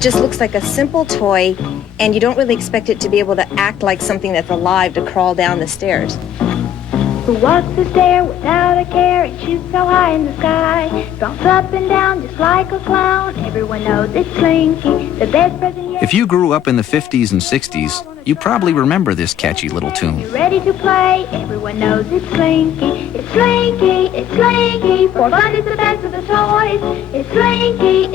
just looks like a simple toy, and you don't really expect it to be able to act like something that's alive to crawl down the stairs. Who walks the stair without a care and shoots so high in the sky, jumps up and down just like a clown. Everyone knows it's Slinky, the best present yet. If you grew up in the 50s and 60s, you probably remember this catchy little tune. You're ready to play, everyone knows it's Slinky. It's Slinky, it's Slinky, for fun is the best of the toys. It's Slinky,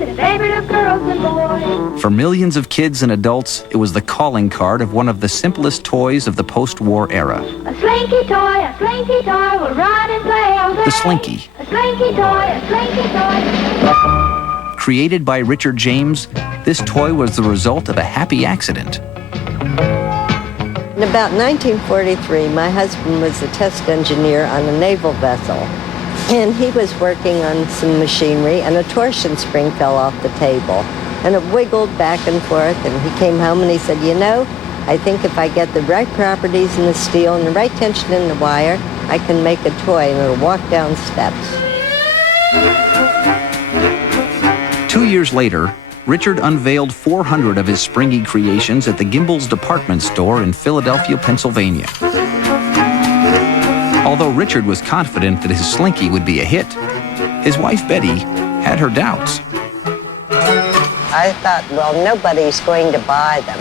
the favorite of girls and boys. For millions of kids and adults, it was the calling card of one of the simplest toys of the post-war era. A Slinky toy will run and play all day. The Slinky. A Slinky toy. Created by Richard James, this toy was the result of a happy accident. In about 1943, my husband was a test engineer on a naval vessel, and he was working on some machinery, and a torsion spring fell off the table, and it wiggled back and forth, and he came home and he said, you know, I think if I get the right properties in the steel and the right tension in the wire, I can make a toy and it'll walk down steps. 2 years later, Richard unveiled 400 of his springy creations at the Gimbel's department store in Philadelphia, Pennsylvania. Although Richard was confident that his Slinky would be a hit, his wife Betty had her doubts. I thought, well, nobody's going to buy them.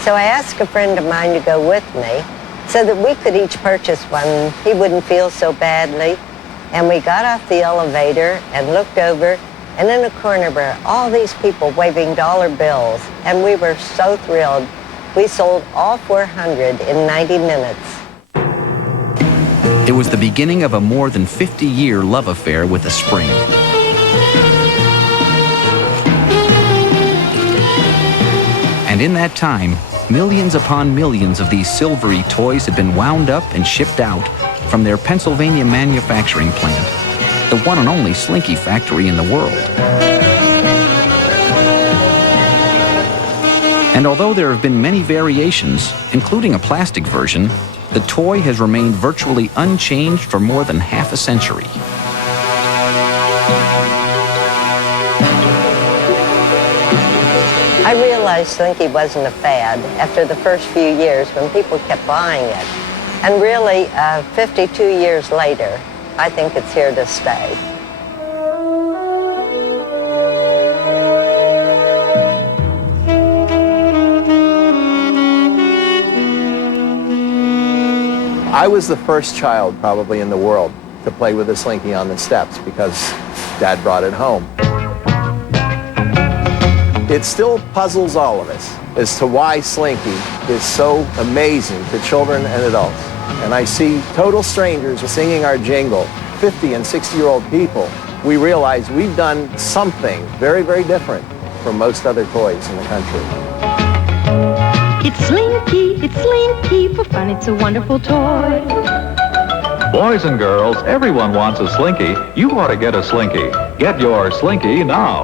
So I asked a friend of mine to go with me so that we could each purchase one. He wouldn't feel so badly. And we got off the elevator and looked over, and in a corner were all these people waving dollar bills, and we were so thrilled. We sold all 400 in 90 minutes. It was the beginning of a more than 50-year love affair with a spring. And in that time, millions upon millions of these silvery toys had been wound up and shipped out from their Pennsylvania manufacturing plant, the one and only Slinky factory in the world. And although there have been many variations, including a plastic version, the toy has remained virtually unchanged for more than half a century. I realized Slinky wasn't a fad after the first few years when people kept buying it. And really, 52 years later, I think it's here to stay. I was the first child probably in the world to play with a Slinky on the steps because Dad brought it home. It still puzzles all of us as to why Slinky is so amazing to children and adults. And I see total strangers singing our jingle, 50 and 60-year-old people. We realize we've done something very, very different from most other toys in the country. It's Slinky, for fun it's a wonderful toy. Boys and girls, everyone wants a Slinky. You ought to get a Slinky. Get your Slinky now.